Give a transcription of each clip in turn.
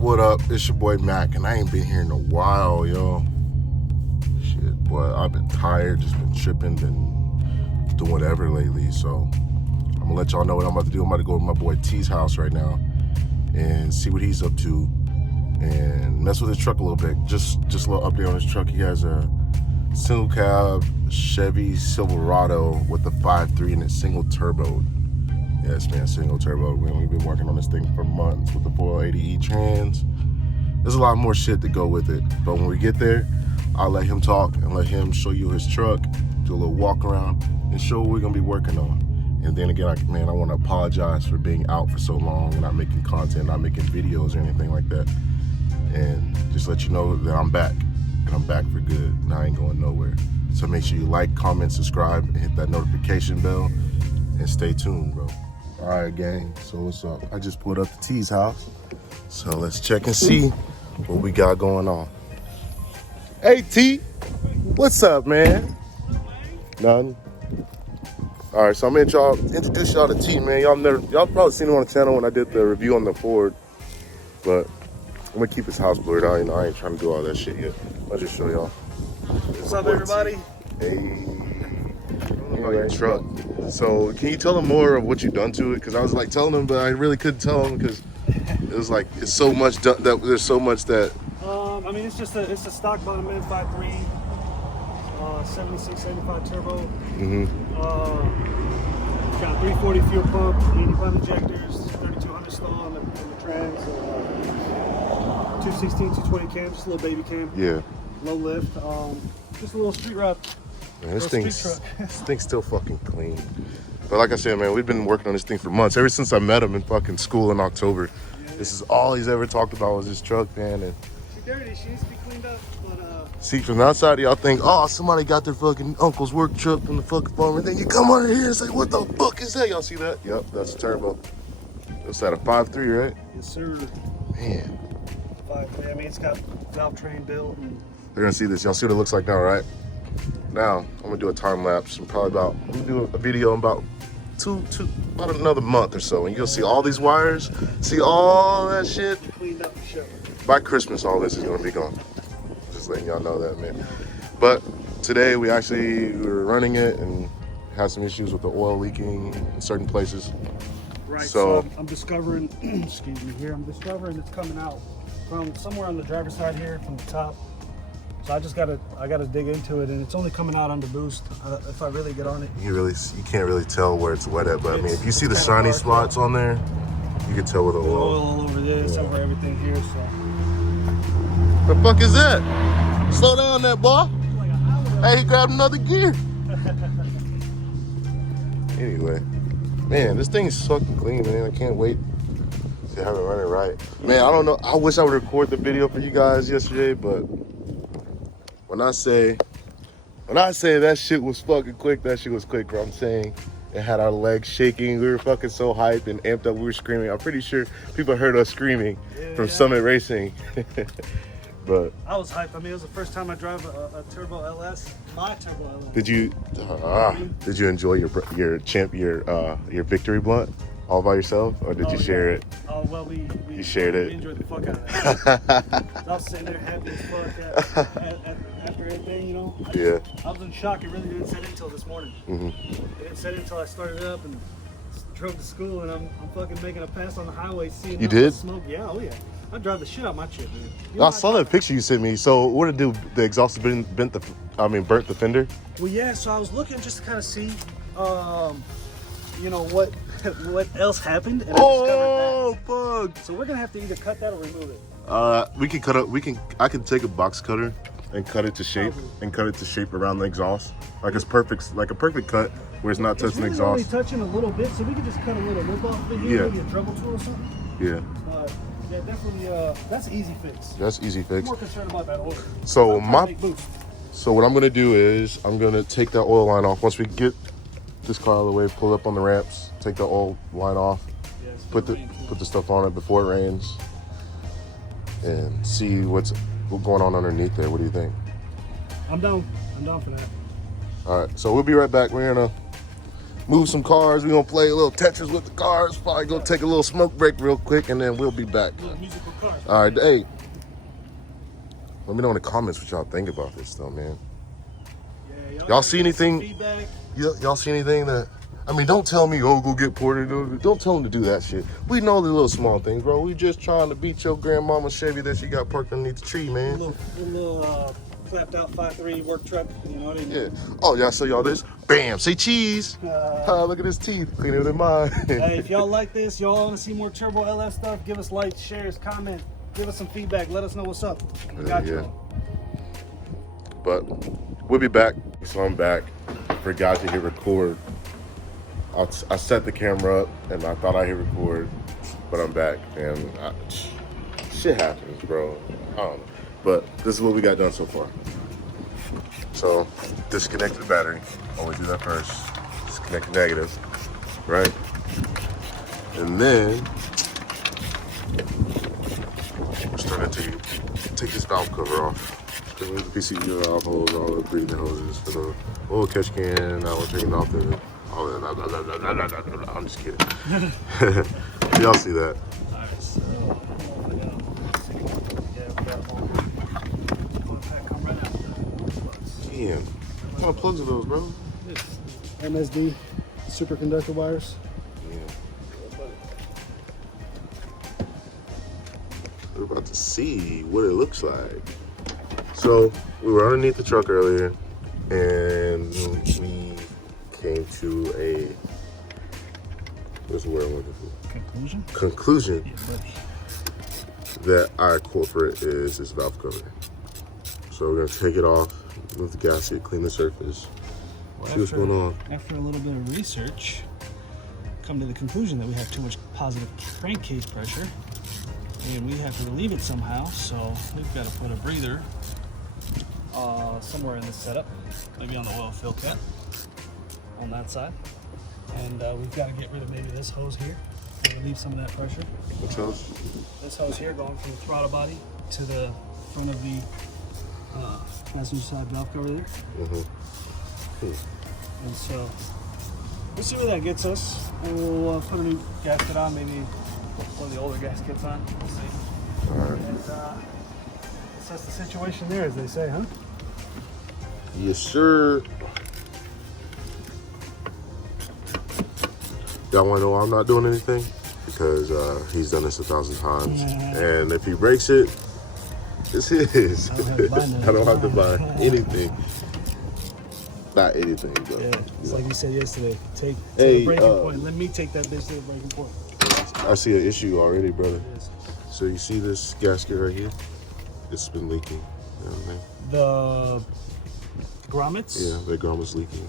What up? It's your boy Mac, and I ain't been here in a while, yo. Shit, boy, I've been tired, just been tripping, been doing whatever lately, so I'm gonna let y'all know what I'm about to do. I'm about to go to my boy T's house right now and see what he's up to and mess with his truck a little bit. Just a little update on his truck. He has a single cab Chevy Silverado with the 5.3 and it's single turbo. Yes, man, single turbo. We've been working on this thing for months with the 480E trans. There's a lot more shit to go with it. But when we get there, I'll let him talk and let him show you his truck, do a little walk around, and show what we're gonna be working on. And then again, I wanna apologize for being out for so long and not making content, not making videos or anything like that. And just let you know that I'm back. And I'm back for good, and I ain't going nowhere. So make sure you like, comment, subscribe, and hit that notification bell, and stay tuned, bro. All right, gang, so what's up? I just pulled up to T's house, so let's check and see what we got going on. Hey, T, what's up, man? Nothing. All right, so I'm gonna introduce y'all to T, man. Y'all probably seen him on the channel when I did the review on the Ford, but I'm gonna keep his house blurred out. You know, I ain't trying to do all that shit yet. I'll just show y'all. What's up, everybody? Hey. About your truck. So can you tell them more of what you've done to it? Because I was like telling them, but I really couldn't tell them because it was like it's so much that there's so much that. I mean, it's a stock bottom end 5.3, 76, 75 turbo. Got 340 fuel pump, 85 injectors, 3200 stall on the trans, 216, 220 cam, just a little baby cam. Yeah. Low lift, just a little street route. Man, this thing's still fucking clean. But like I said, man, we've been working on this thing for months. Ever since I met him in fucking school in October. Yeah. This is all he's ever talked about was his truck, man. And she's dirty. She needs to be cleaned up. But see, from the outside, y'all think, oh, somebody got their fucking uncle's work truck from the fucking farm. And then you come under here and say, what the fuck is that? Y'all see that? Yep, that's a turbo. What's that, a 5.3, right? Yes, sir. Man. 5.3. I mean, it's got valve train built. They're gonna see this. Y'all see what it looks like now, right? Now, I'm gonna do a time lapse and I'm gonna do a video in about another month or so, and you'll see all these wires, see all that shit. Cleaned up the show. By Christmas, all this is gonna be gone. Just letting y'all know that, man. But today we were running it and had some issues with the oil leaking in certain places. Right, so I'm discovering, excuse me here, I'm discovering it's coming out from somewhere on the driver's side here, from the top. So I gotta dig into it, and it's only coming out under boost. If I really get on it, you can't really tell where it's wet at, but I mean, if you see the shiny spots on there, you can tell where the oil all over this, over everything here. The So fuck is that? Slow down, that boy. Hey, he grabbed another gear. Anyway, man, this thing is fucking clean, man. I can't wait to have it running right. Man, I don't know. I wish I would record the video for you guys yesterday, but when I say that shit was fucking quick, that shit was quick, bro. I'm saying it had our legs shaking. We were fucking so hyped and amped up. We were screaming. I'm pretty sure people heard us screaming from Summit Racing. But I was hyped. I mean, it was the first time I drove a turbo LS, my turbo LS. Did you enjoy your victory blunt all by yourself, or did you share it? Oh well, we shared it. We enjoyed the fuck out of it. I was sitting there happy as fuck after everything, you know. I was in shock. It really didn't set in until this morning. It didn't set in until I started up and drove to school, and I'm fucking making a pass on the highway, seeing the smoke. Yeah, oh yeah. I drive the shit out of my shit, man. You know, I saw that picture you sent me. So what did it do? The exhaust burnt the fender? Well, yeah. So I was looking just to kind of see, you know, what else happened. And I discovered that. Fuck! So we're gonna have to either cut that or remove it. We can cut it. I can take a box cutter and cut it to shape around the exhaust, like it's perfect, like a perfect cut where it's not touching the exhaust. It's really touching a little bit, so we can just cut a little lip off of it here, maybe a Dremel tool or something. Yeah. Yeah, definitely. That's an easy fix. That's easy fix. I'm more concerned about that oil. So what I'm gonna do is I'm gonna take that oil line off once we get this car out of the way, pull up on the ramps, take the oil line off, it's put the stuff on it before it rains, and see what's going on underneath there. What do you think? I'm down for that. All right, so we'll be right back. We're gonna move some cars. We're gonna play a little Tetris with the cars. Probably go take a little smoke break real quick, and then we'll be back. Musical cars. All right, hey, let me know in the comments what y'all think about this, though, man. Yeah, Y'all see anything? Feedback. Y'all see anything that? I mean, don't tell me, oh, go get Porter. Don't tell them to do that shit. We know the little small things, bro. We just trying to beat your grandmama Chevy that she got parked underneath the tree, man. A little clapped out 5.3 work truck. You know what I mean? Yeah. Oh, y'all show y'all this? Bam, say cheese. Look at his teeth, cleaner than mine. Hey, if y'all like this, y'all want to see more Turbo LS stuff, give us likes, shares, comment, give us some feedback. Let us know what's up. We got you. But we'll be back. So I'm back. Forgot to hit record. I set the camera up and I thought I hit record, but I'm back and shit happens, bro. I don't know. But this is what we got done so far. So disconnect the battery. Always do that first. Disconnect the negative, right? And then we're starting to take this valve cover off. The PCU valve hose, all the breathing hoses for the oil catch can. Now we're taking off the. I'm just kidding. Y'all see that? Alright, so we got Damn. What kind of plugs are those, bro? MSD superconductor wires. Yeah. We're about to see what it looks like. So we were underneath the truck earlier, and we came to a what's the word I'm looking for? Conclusion. Yeah, that our culprit is this valve cover. So we're gonna take it off, move the gasket, clean the surface, see what's going on. After a little bit of research, come to the conclusion that we have too much positive crankcase pressure, and we have to relieve it somehow. So we've got to put a breather somewhere in this setup, maybe on the oil fill cap on that side, and we've got to get rid of maybe this hose here to relieve some of that pressure. Which hose? This hose here going from the throttle body to the front of the passenger side valve cover there. And so we'll see where that gets us, and we'll put a new gasket on, maybe one of the older gaskets on. We'll see. All right. And that's the situation there, as they say, huh? Yes, sir. Y'all want to know why I'm not doing anything? Because he's done this 1,000 times, and if he breaks it, it's his. I don't have to buy anything. Not anything, though. Yeah, it's like you said yesterday. Take the breaking point. Let me take that bitch to the breaking point. I see an issue already, brother. So you see this gasket right here? It's been leaking. You know what I mean? The grommets? Yeah, the grommet's leaking.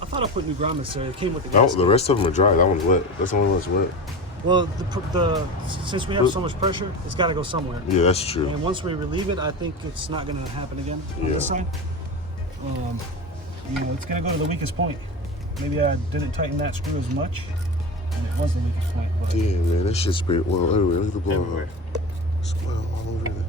I thought I put new grommets there. It came with the No, gasket. the rest of them are dry. That one's wet. That's the only one that's wet. Well, since we have so much pressure, it's got to go somewhere. Yeah, that's true. And once we relieve it, I think it's not going to happen again on this side. You know, it's going to go to the weakest point. Maybe I didn't tighten that screw as much, and it was the weakest point. But yeah, man, that shit's sprayed oil everywhere. Look at the blow. It's oil all over that thing.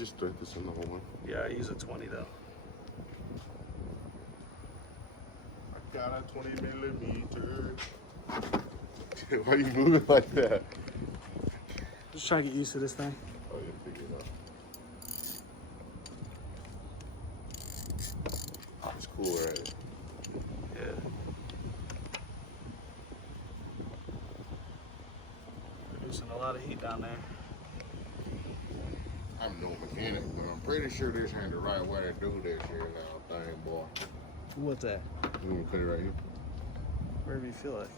just thread this in the whole one? Yeah, I use a 20 though. I got a 20 millimeter. Why are you moving like that? Just trying to get used to this thing. Oh, you figure it out. It's cool, right? Yeah. Producing a lot of heat down there. I'm no mechanic, but I'm pretty sure this ain't the right way to do this here now, thing, boy. What's that? You want to put it right here? Wherever you feel like.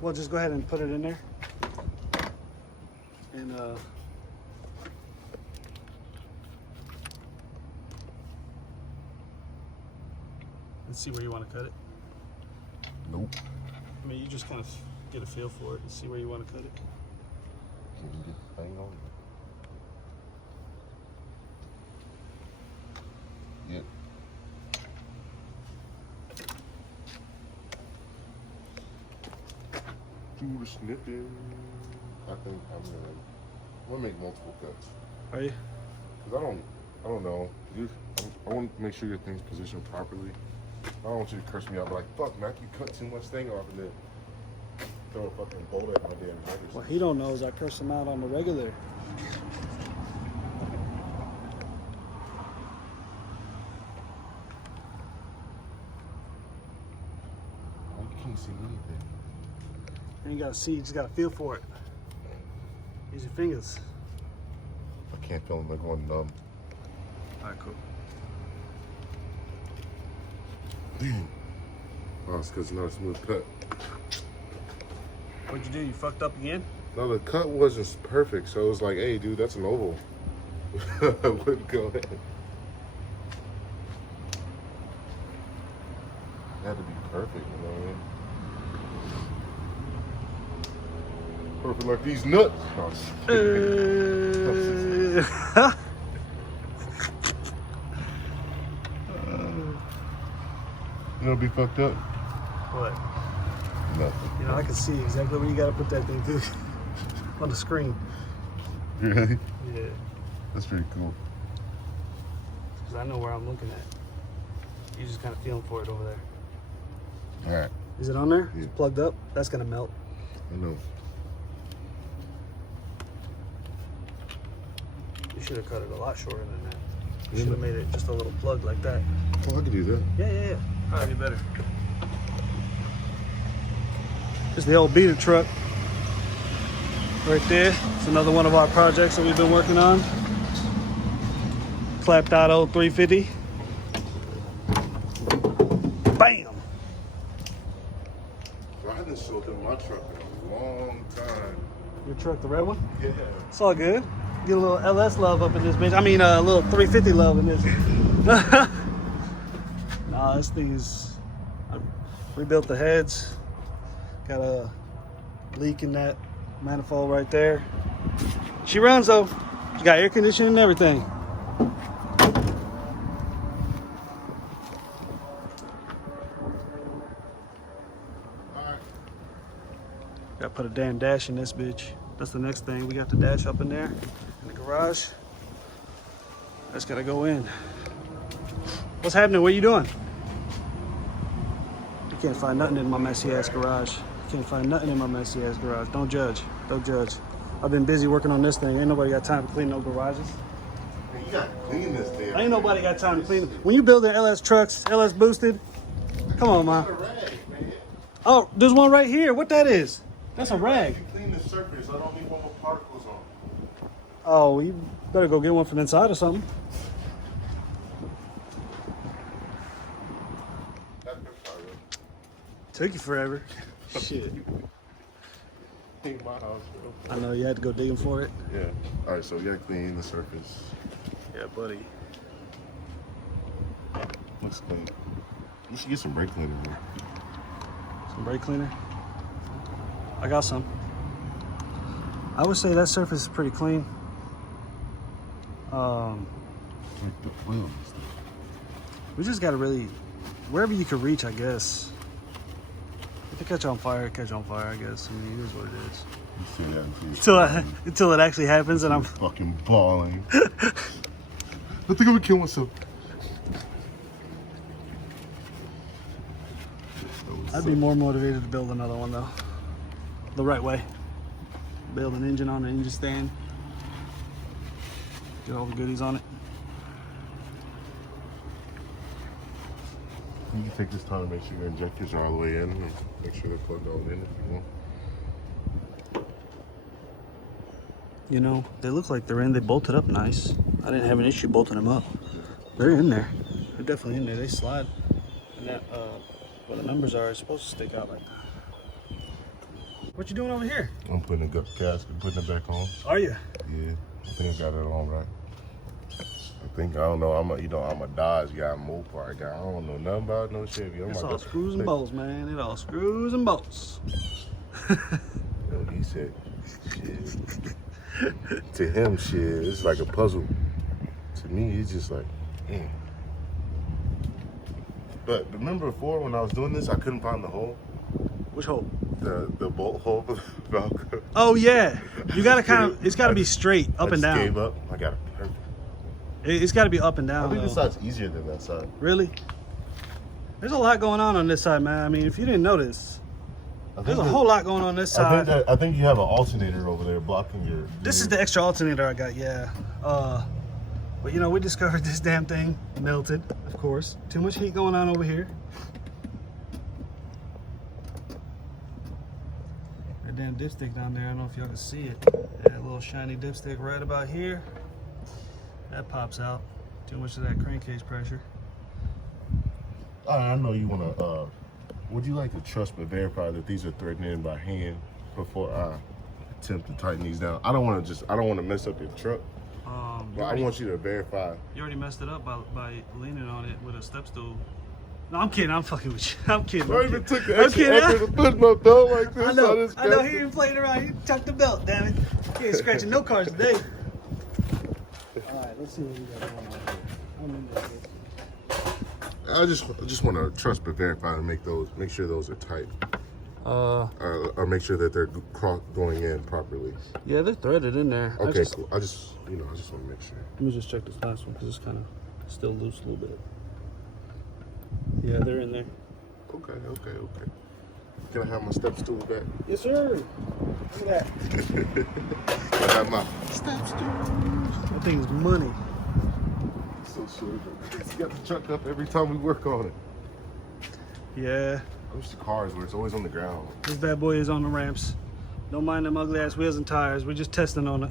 Well, just go ahead and put it in there. And let's see where you want to cut it. Nope. I mean, you just kind of get a feel for it and see where you want to cut it. Can you get the thing on? Yep. Do the snipping. I think I'm gonna make multiple cuts. Are you? Cause I don't know. I want to make sure your thing's positioned properly. I don't want you to curse me out, but like, fuck, Mac, you cut too much thing off and then throw a fucking bolt at my damn fingers. What he don't know is I curse him out on the regular. Oh, you can't see anything. And you gotta see, you just gotta feel for it. Use your fingers. I can't feel them, they're going numb. Alright, cool. Damn. Oh, it's because it's not a smooth cut. What'd you do? You fucked up again? No, the cut wasn't perfect, so it was like, hey, dude, that's an oval. I wouldn't go ahead. It had to be perfect, you know what I mean? Perfect like these nuts. Oh, you know, be fucked up. What? Nothing. You know, I can see exactly where you gotta put that thing through on the screen. Really? Yeah. That's pretty cool. Because I know where I'm looking at. You just kind of feeling for it over there. All right. Is it on there? Yeah. It's plugged up? That's gonna melt. I know. You should have cut it a lot shorter than that. You should have made it just a little plug like that. Oh, I could do that. Yeah. Probably better. There's the old beater truck right there. It's another one of our projects that we've been working on. Clapped out old 350. Bam! I haven't sold in my truck in a long time. Your truck, the red one? Yeah. It's all good. Get a little LS love up in this bitch. I mean, a little 350 love in this. Nah, this thing is. I rebuilt the heads. Got a leak in that manifold right there. She runs though. She got air conditioning and everything. Gotta put a damn dash in this bitch. That's the next thing. We got the dash up in there in the garage. That's gotta go in. What's happening? What are you doing? You can't find nothing in my messy ass garage. You can't find nothing in my messy ass garage. Don't judge. Don't judge. I've been busy working on this thing. Ain't nobody got time to clean no garages. Man, you gotta clean this thing. Ain't nobody got time to clean them. When you build the LS trucks, LS boosted, come on, man. Oh, there's one right here. What that is? That's a rag. Clean the surface. I don't need one with particles on. Oh, you better go get one from inside or something. Took you forever. Shit. Ain't my house, bro. I know you had to go digging for it. Yeah. All right, so you gotta clean the surface. Yeah, buddy. Looks clean. You should get some brake cleaner. Man. Some brake cleaner. I got some. I would say that surface is pretty clean. Like the oil and stuff. We just gotta really, wherever you can reach, I guess. If it catch on fire, catch on fire, I guess. I mean, it is what it is. You see that? Until it actually happens and I'm fucking bawling. I think I'm gonna kill myself. I'd be more motivated to build another one though. The right way. Build an engine on an engine stand. Get all the goodies on it. You can take this time to make sure your injectors are all the way in and make sure they're plugged all in if you want. You know, they look like they're in. They bolted up nice. I didn't have an issue bolting them up. They're in there. They're definitely in there. They slide. And that, where the numbers are, it's supposed to stick out like that. What you doing over here? I'm putting the gasket, putting it back on. Are you? Yeah, I think I got it on right. I don't know. I'm a Dodge guy, Mopar guy. I don't know nothing about no Chevy. It's all screws and bolts, man. It all screws and bolts. He said, shit. To him, shit, it's like a puzzle. To me, it's just like, mm. But remember before when I was doing this, I couldn't find the hole. Which hole? The bolt hole for the Velcro. Oh yeah, you gotta it's gotta be straight, up and down. I gave up. I got it perfect. It's gotta be up and down. I think though. this side's easier than that side. Really? There's a lot going on this side, man. I mean, if you didn't notice, there's a whole lot going on this side. I think you have an alternator over there blocking your. This is the extra alternator I got, yeah. But you know, we discovered this damn thing melted, of course. Too much heat going on over here. That damn dipstick down there, I don't know if y'all can see it. That little shiny dipstick right about here. That pops out. Too much of that crankcase pressure. I know you want to. Would you like to trust but verify that these are threaded in by hand before I attempt to tighten these down? I don't want to mess up your truck. But I want you to verify. You already messed it up by leaning on it with a step stool. No, I'm kidding. I'm fucking with you. I'm kidding. I even took the extra effort to put my belt like this. I know. He ain't playing around. He tucked the belt, damn it. He ain't scratching no cars today. All right, let's see what we got going on here. I'm in this. I just want to trust but verify and make sure those are tight. Or make sure that they're going in properly. Yeah, they're threaded in there. Okay, cool. I just want to make sure. Let me just check this last one because it's kind of still loose a little bit. Yeah, they're in there. Okay. Can I have my step stool back? Yes, sir. Look at that. I have my step stool. That thing's money. So sure. It's got the truck up every time we work on it. Yeah. I wish the cars where it's always on the ground. This bad boy is on the ramps. Don't mind them ugly ass wheels and tires. We're just testing on it.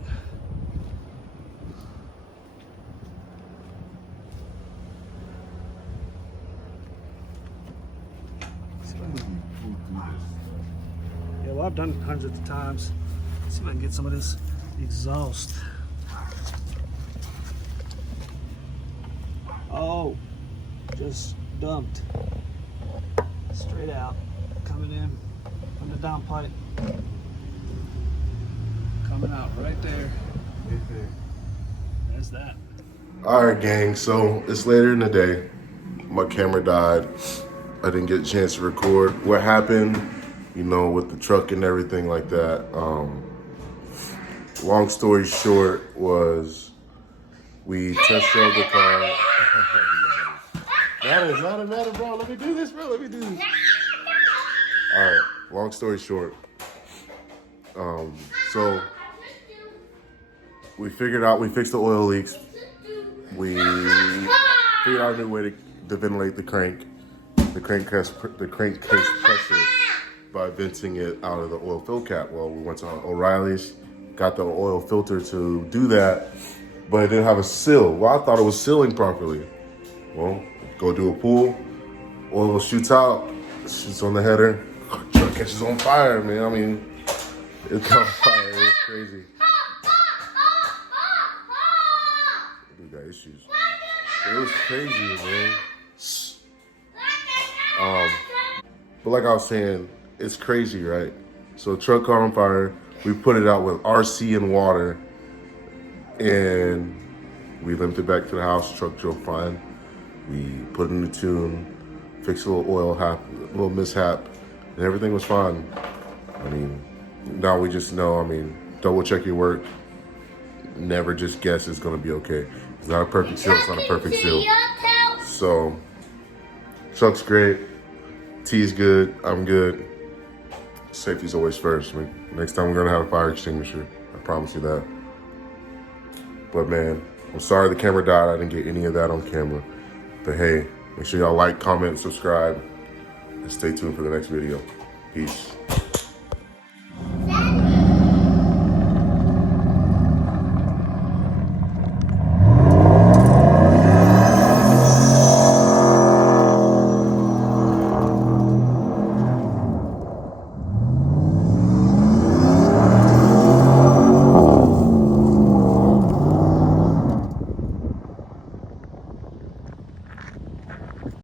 Yeah, well, I've done it hundreds of times. Let's see if I can get some of this exhaust. Oh, just dumped. Straight out, coming in from the downpipe. Coming out right there. There's that. All right, gang. So it's later in the day. My camera died. I didn't get a chance to record what happened, with the truck and everything like that. Long story short was we test drove the car. Matter, bro. Let me do this, bro. Let me do this. All right. Long story short. So we figured out, we fixed the oil leaks. We figured out a new way to ventilate the crankcase pressure by venting it out of the oil fill cap. Well, we went to O'Reilly's, got the oil filter to do that, but it didn't have a seal. Well, I thought it was sealing properly. Well, go do a pull, oil shoots out, shoots on the header, truck catches on fire, man. I mean, it's on fire, it's crazy. We got issues. It was crazy, man. But like I was saying, it's crazy, right? So truck caught on fire, we put it out with RC and water, and we limped it back to the house, truck drove fine. We put in the tune, fixed a little mishap, and everything was fine. I mean, now we just know, double check your work. never just guess it's gonna be okay. It's not a perfect seal, it's not a perfect seal. So, Chuck's great, T's good, I'm good. Safety's always first. Next time we're gonna have a fire extinguisher, I promise you that. But man, I'm sorry the camera died. I didn't get any of that on camera. But hey, make sure y'all like, comment, subscribe, and stay tuned for the next video. Peace.